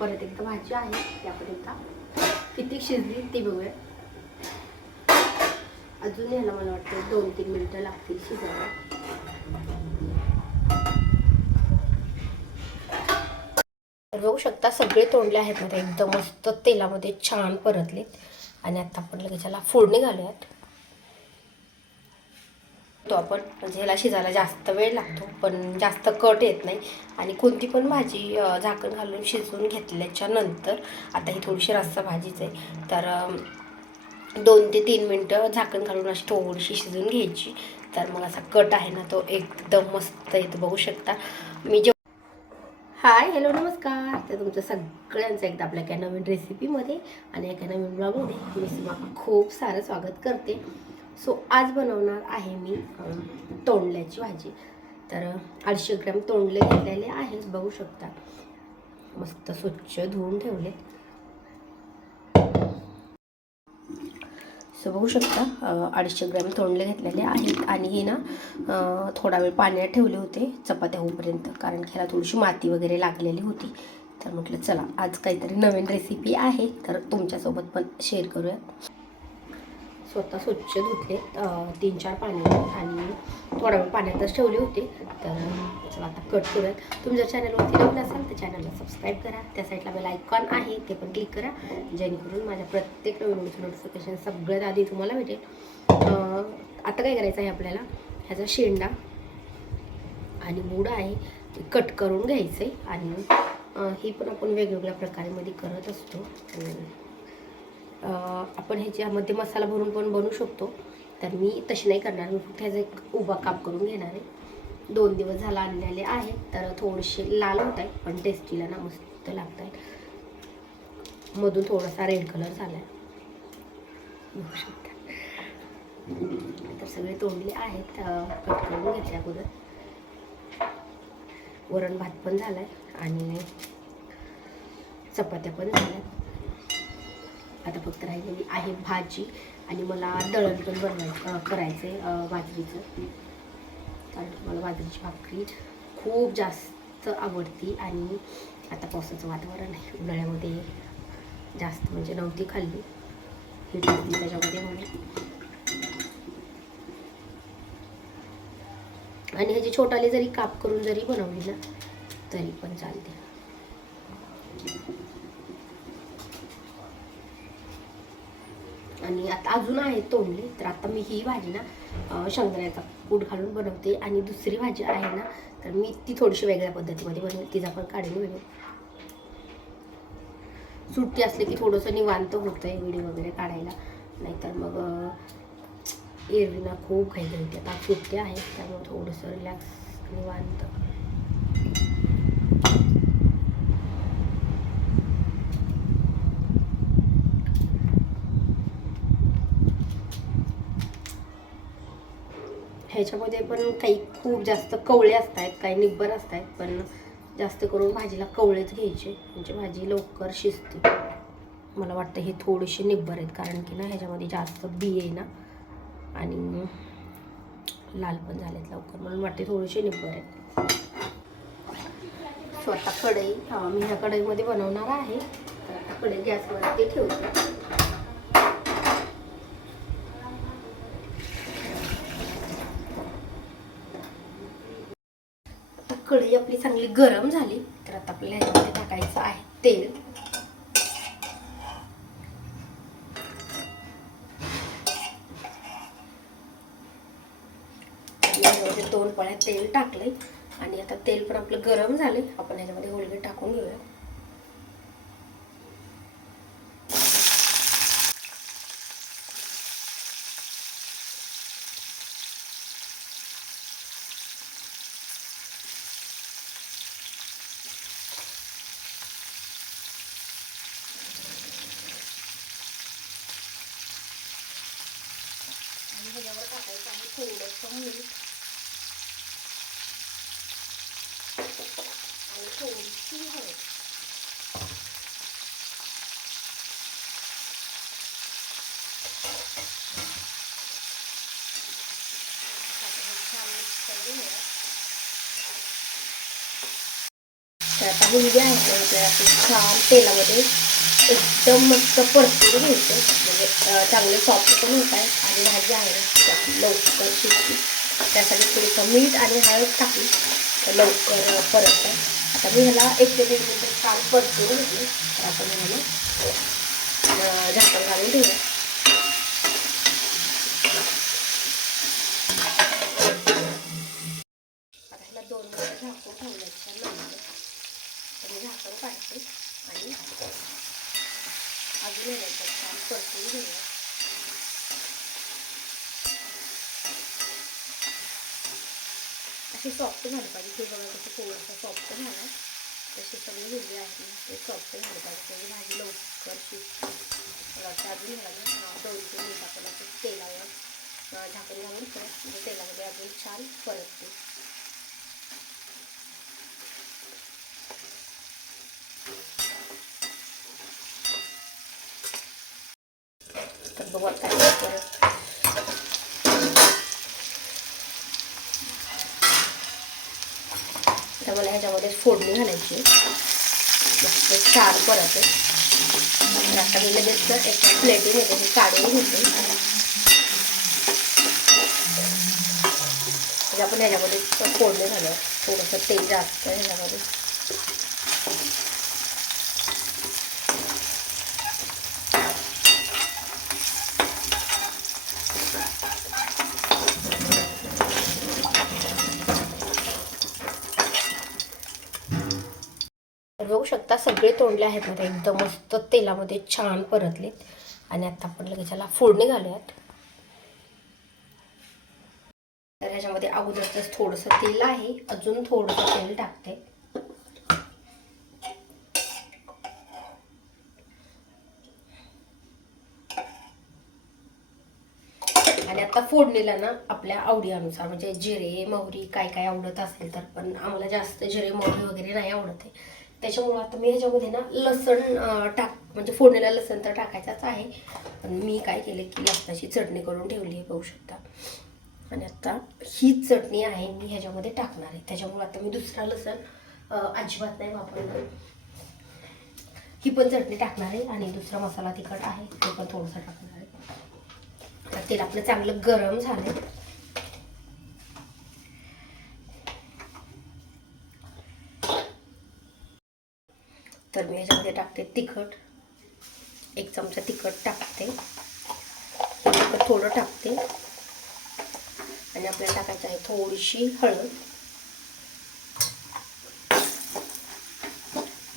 परत एकदा भाजी आहे त्यापर्यंत किती शिजली ती बघूया. अजून याला मला वाटतं 2-3 मिनिटं लागतील शिजायला. बघू शकता सगळे तोंडले आहेत मध्ये एकदम मस्त तेलामध्ये छान परतलेत. आणि आता आपण लगेच याला फोडणी घालूयात. तो आपण म्हणजे ह्याला शिजायला जास्त वेळ लागतो पण जास्त कट येत नाही. आणि कोणती पण भाजी झाकण घालून शिजवून घेतल्याच्या नंतर आता ही थोडीशी रस्सा भाजीच आहे तर 2 ते 3 मिनटं झाकण घालून अशी थोडीशी शिजवून घ्यायची. तर मग असा कट आहे ना तो एकदम मस्त येतो. बघू शकता मी जे हाय हॅलो नमस्कार. तर तुमचं सगळ्यांचं एकदा आपल्या एका नवीन रेसिपीमध्ये आणि एका नवीन ब्लॉगमध्ये मी सीमा खूप सारं स्वागत करते. सो आज बनवणार आहे मी तोंडल्याची भाजी. तर 250 ग्रॅम तोंडले घेतलेले आहेत. बघू शकता मस्त स्वच्छ धुवून ठेवले. सो बघू शकता 250 ग्रॅम तोंडले घेतलेले आहेत. आणि हे ना थोडा वेळ पाण्यात ठेवले होते चपात्या होईपर्यंत, कारण की ह्याला थोडीशी माती वगैरे लागलेली होती. तर म्हटलं चला आज काहीतरी नवीन रेसिपी आहे तर तुमच्यासोबत पण शेअर करूया. स्वतः स्वच्छ धुतले 3-4 पाणी आणि थोडा वेळ पाण्यातच ठेवले होते. तर चला आता कट करूयात. तुम्ही जर चॅनलवरती नवीन असाल तर चॅनलला सबस्क्राईब करा. त्या साईडला बेल आयकॉन आहे ते पण क्लिक करा, जेणेकरून माझ्या प्रत्येक नवीन व्हिडिओचं नोटिफिकेशन सगळ्यात आधी तुम्हाला भेटेल. आता काय करायचं आहे आपल्याला, ह्याचा शेंडा आणि मूड आहे ते कट करून घ्यायचं आहे. आणि ही पण आपण वेगवेगळ्या प्रकारेमध्ये करत असतो. आपण ह्याच्यामध्ये मसाला भरून पण बनवू शकतो. तर मी तशी नाही करणार, मी फक्त ह्याचा एक उभा काप करून घेणार आहे. 2 दिवस झाला आणलेले आहेत तर थोडेसे लाल होत आहेत पण टेस्टीला ना मस्त लागत आहेत. मधून थोडासा रेड कलर झाला आहे बघू शकता. तर सगळे तोंडले आहेत, कट करून घेतले अगोदर. वरण भात पण झाला आहे आणि चपात्या पण झाल्या. आता फक्त राहिलेली आहे भाजी. आणि मला दळण पण करायचं आहे बाजरीचं, कारण मला बाजरीची भाकरी खूप जास्त आवडती. आणि आता पावसाचं वातावरण आहे, उन्हाळ्यामध्ये जास्त म्हणजे नव्हती खाल्ली, हीट होती त्याच्यामध्ये म्हणून. आणि ह्याचे छोटाले जरी काप करून जरी बनवली ना तरी पण चालते. आणि आता अजून आहे तोंडली. तर आता मी ही भाजी ना शेंगदाण्याचा कूट घालून बनवते. आणि दुसरी भाजी आहे ना तर मी ती थोडीशी वेगळ्या पद्धतीमध्ये बनवते, तिचा पण काढून व्हिडिओ. सुट्टी असली की थोडंसं निवांत होतं आहे व्हिडिओ वगैरे काढायला, नाहीतर मग एरवीना खूप काही होते. आता सुट्टी आहे त्यामुळे थोडंसं रिलॅक्स निवांत. ह्याच्यामध्ये पण काही खूप जास्त कवळे असत आहेत, काही निब्बर असत आहेत, पण जास्त करून भाजीला कवळेच घ्यायचे म्हणजे भाजी लवकर शिजते. मला वाटतं हे थोडेसे निब्बर आहेत, कारण की ना ह्याच्यामध्ये जास्त बी आहे ना आणि लाल पण झालेत लवकर, म्हणून वाटते थोडेसे निब्बर आहेत. स्वतः कढई मी ह्या कढईमध्ये बनवणार आहे. तर आता कढई गॅसवरती ठेवते. कढई आपली चांगली गरम झाली तर आता आपल्याला ह्याच्यामध्ये टाकायचं आहे तेल. ह्याच्यामध्ये 2 पळ्या तेल टाकले आणि आता तेल पण आपलं गरम झाले. आपण ह्याच्यामध्ये होलगे टाकून घेऊया. आणि ह्याच्यावर टाकायचं आहे थोडंसं मीठ आणि थोडीशी हळद. त्यात आता मुलगी आहे ते आपल्याला छान तेलामध्ये एकदम मस्त परतून घ्यायचं, म्हणजे चांगले सॉफ्ट पण होत आहे आणि भाजी आहे ना लवकर शिजते. त्यासाठी थोडंसं मीठ आणि हळद टाकली तर लवकर परत आहे. आता मी ह्याला 1 ते 1.5 मिनिट छान परतून घेतली. तर आपण ह्याला झाकण घालून ठेवूया. आता ह्याला 2 मिनिट झाकून ठेवल्याच्या नंतर तर मी झाकण काढते आणि अजून येण्याचं छान परतून घेऊया. अशी सॉफ्ट झाली पाहिजे. ते बघा कसं थोडंसं सॉफ्ट झालं, तसे सगळे हिरवे आहेत ना ते सॉफ्ट झाले पाहिजे, त्याची भाजी लवकर शिजते. अजून झालं 2-3 मिनिट आपण असं तेलावर झाकण घालून म्हणजे तेलामध्ये अजून छान परतते. तर बघा काय परत तर मला ह्याच्यामध्ये फोडणी घालायची मस्त छान परत आहे. आता मी लगेच एका प्लेटीमध्ये हे काढून घेते. म्हणजे आपण ह्याच्यामध्ये फोडणी घालूया, थोडंसं तेल जास्त आहे ह्याच्यामध्ये. बघू शकता सगळे तोंडले आहेत मध्ये एकदम मस्त तेलामध्ये छान परतलेत. आणि आता आपण लगेच ह्याला फोडणी घालूयात. तर ह्याच्यामध्ये अगोदरच थोडंसं तेल आहे, अजून थोडंसं तेल टाकते. आणि आता फोडणीला ना आपल्या आवडी अनुसार म्हणजे जिरे मोहरी काय काय आवडत असेल तर, पण आम्हाला जास्त जिरे मोहरी वगैरे नाही आवडत आहे. त्याच्यामुळे आता मी ह्याच्यामध्ये ना लसण म्हणजे फोडणीला लसण तर टाकायचाच आहे, पण मी काय केले की लसणाची चटणी करून ठेवली आहे बघू शकता. आणि आता ही चटणी आहे मी ह्याच्यामध्ये टाकणार आहे. त्याच्यामुळे आता मी दुसरा लसण अजिबात नाही वापरणार. ही पण चटणी टाकणार आहे आणि दुसरा मसाला तिखट आहे ते पण थोडंसं टाकणार आहे. तर तेल आपलं चांगलं गरम झालं. तर मी ह्याच्यामध्ये टाकते तिखट, 1 चमचा तिखट टाकते, तिखट थोडं टाकते. आणि आपल्याला टाकायचं आहे थोडीशी हळद.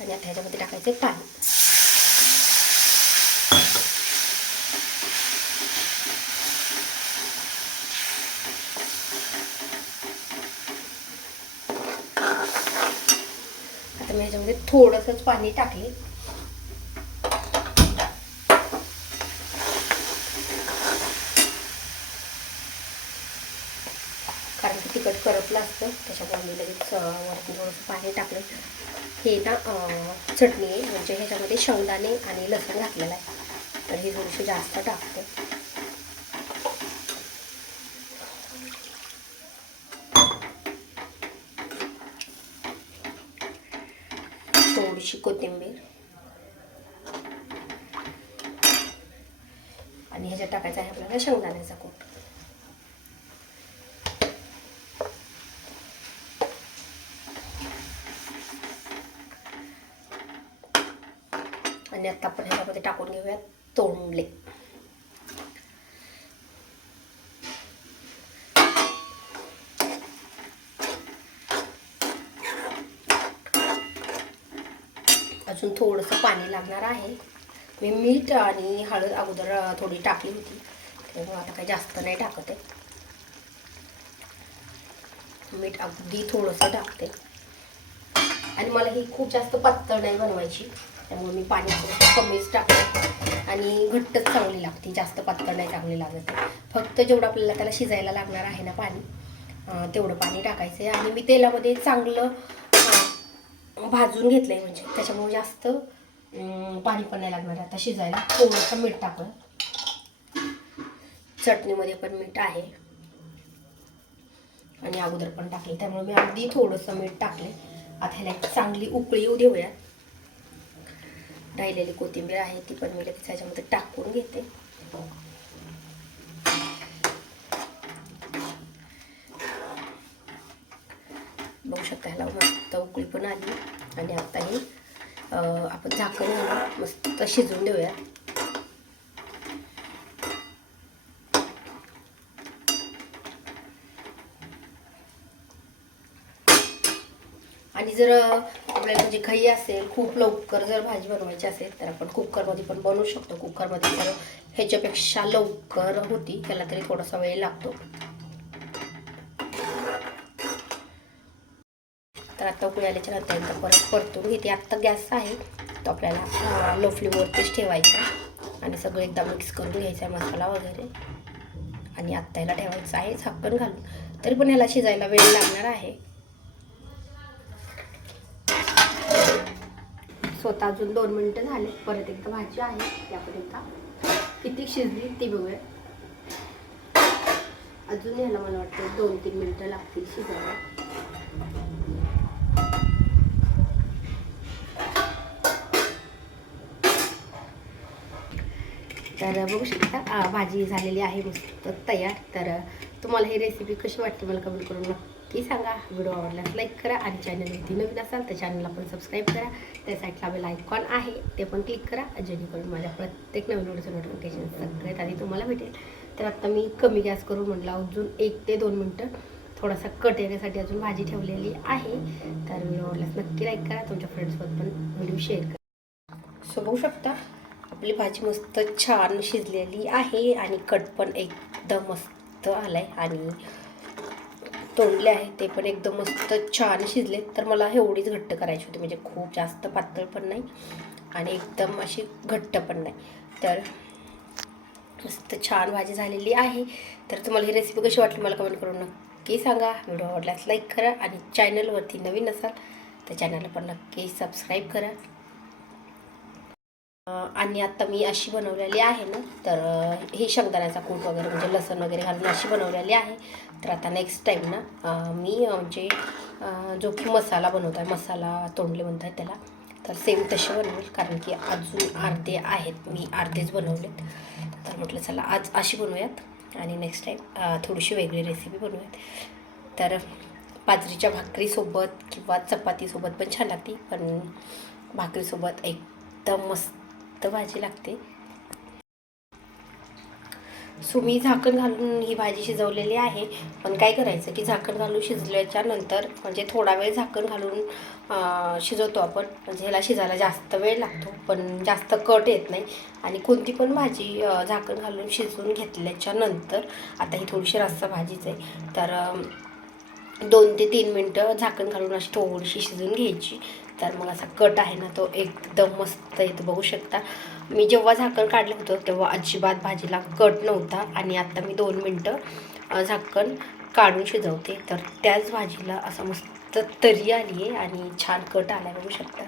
आणि आता ह्याच्यामध्ये टाकायचे पाणी. आता मी ह्याच्यामध्ये थोडंसंच पाणी टाकले. कारण की तिखट करपलं असतं त्याच्यामुळे मी लगेच वरती थोडंसं पाणी टाकलं. हे ना चटणी आहे, म्हणजे ह्याच्यामध्ये शेंगदाणे आणि लसूण घातलेला आहे, तर ही थोडीशी जास्त टाकते. थोडीशी कोथिंबीर आणि ह्याच्यात टाकायचं आहे आपल्याला शेंगदाण्याचा कूट. आणि आता आपण ह्याच्यामध्ये टाकून घेऊयात तोंडले. अजून थोडंसं पाणी लागणार आहे. मी मीठ आणि हळद अगोदर थोडी टाकली होती, त्यामुळे आता काही जास्त नाही टाकत आहे. मीठ अगदी थोडंसं टाकते. आणि मला ही खूप जास्त पातळ नाही बनवायची, त्यामुळे मी पाणी थोडंसं कमीच टाकते. आणि घट्टच चांगली लागते, जास्त पातळ नाही चांगली लागत. फक्त जेवढं आपल्याला त्याला शिजायला लागणार आहे ना पाणी, तेवढं पाणी टाकायचं आहे. आणि मी तेलामध्ये चांगलं भाजून घेतलं आहे, म्हणजे त्याच्यामुळे जास्त पाणी पण नाही लागणार आता शिजायला. थोडंसं मीठ टाकलं, चटणीमध्ये पण मीठ आहे आणि अगोदर पण टाकले, त्यामुळे मी अगदी थोडंसं मीठ टाकले. आता ह्याला एक चांगली उकळी येऊ देऊया. राहिलेली कोथिंबीर आहे ती पण मी लगेच ह्याच्यामध्ये टाकून घेते. बघू शकता ह्याला मस्त उकळी पण आली आणि आता हे आपण झाकण घालून मस्त शिजवून देऊया. आणि जर आपल्याला म्हणजे घाई असेल, खूप लवकर जर भाजी बनवायची असेल तर आपण कुकरमध्ये पण बनवू शकतो. कुकरमध्ये तर ह्याच्यापेक्षा लवकर होती, त्याला तरी थोडासा वेळ लागतो. तर आता उकळी आल्याच्या नंतर परत परतून घेते. आत्ता गॅस आहे तो आपल्याला लो फ्लेमवरतीच ठेवायचा आणि सगळं एकदा मिक्स करून घ्यायचा आहे, मसाला वगैरे. आणि आत्ता ह्याला ठेवायचं आहे झाकण घालून. तरी पण ह्याला शिजायला वेळ लागणार आहे. स्वतः अजून 2 मिनिटं झाले. परत एकदा भाजी आहे ती आपण एकदा किती शिजली ती बघूया. अजून ह्याला मला वाटतं 2-3 मिनिटं लागतील शिजायला. तर बघू शकता भाजी झालेली आहे मस्त तयार. तर तुम्हाला ही रेसिपी कशी वाटते मला कमेंट करून नक्की सांगा. व्हिडिओ आवडल्यास लाईक करा आणि चॅनलवरती नवीन असाल तर चॅनलला पण सबस्क्राईब करा. त्या साईडला बेल आयकॉन आहे ते पण क्लिक करा, जेणेकरून माझ्या प्रत्येक नवीन व्हिडिओचं नोटिफिकेशन सगळ्यात आधी तुम्हाला भेटेल. तर आता मी कमी गॅस करून म्हटलं अजून 1 ते 2 मिनटं थोडासा कट येण्यासाठी अजून भाजी ठेवलेली आहे. तर व्हिडिओ आवडल्यास नक्की लाईक करा, तुमच्या फ्रेंड्ससोबत पण व्हिडिओ शेअर करा. सो बघू शकता आपली भाजी मस्त छान शिजलेली आहे आणि कट पण एकदम मस्त आलाय आणि तोंडले आहे ते पण एकदम मस्त छान शिजले. तर मला एवढीच घट्ट करायची होती, म्हणजे खूप जास्त पातळ पण नाही आणि एकदम अशी घट्ट पण नाही. तर मस्त छान भाजी झालेली आहे. तर तुम्हाला ही रेसिपी कशी वाटली मला कमेंट करून नक्की सांगा. व्हिडिओ आवडल्यास लाईक करा आणि चॅनलवरती नवीन असाल तर चॅनलला पण नक्की सबस्क्राईब करा. आणि आता मी अशी बनवलेली आहे ना, तर ही शेंगदाण्याचा कूट वगैरे म्हणजे लसण वगैरे घालून अशी बनवलेली आहे. तर आता नेक्स्ट टाईम ना मी म्हणजे जो की मसाला बनवत आहे, मसाला तोंडले म्हणत आहे त्याला, तर सेम तसे बनवेल. कारण की अजून अर्धे आहेत, मी अर्धेच बनवलेत. तर म्हटलं चला आज अशी बनवूयात आणि नेक्स्ट टाईम थोडीशी वेगळी रेसिपी बनवूयात. तर बाजरीच्या भाकरीसोबत किंवा चपातीसोबत पण छान लागते, पण भाकरीसोबत एकदम मस्त भाजी लागते. सो मी झाकण घालून ही भाजी शिजवलेली आहे. पण काय करायचं की झाकण घालून शिजल्याच्या नंतर म्हणजे थोडा वेळ झाकण घालून शिजवतो आपण, म्हणजे ह्याला शिजायला जास्त वेळ लागतो पण जास्त कट येत नाही. आणि कोणती पण भाजी झाकण घालून शिजवून घेतल्याच्या नंतर, आता ही थोडीशी रस्सा भाजीच आहे, तर 2 ते 3 मिनटं झाकण घालून अशी थोडीशी शिजवून घ्यायची. तर मग असा कट आहे ना तो एकदम मस्त येतो. बघू शकता मी जेव्हा झाकण काढलं होतं तेव्हा अजिबात भाजीला कट नव्हता आणि आता मी 2 मिनटं झाकण काढून शिजवते तर त्याच भाजीला असं मस्त तरी आली आहे आणि छान कट आला आहे. बघू शकता.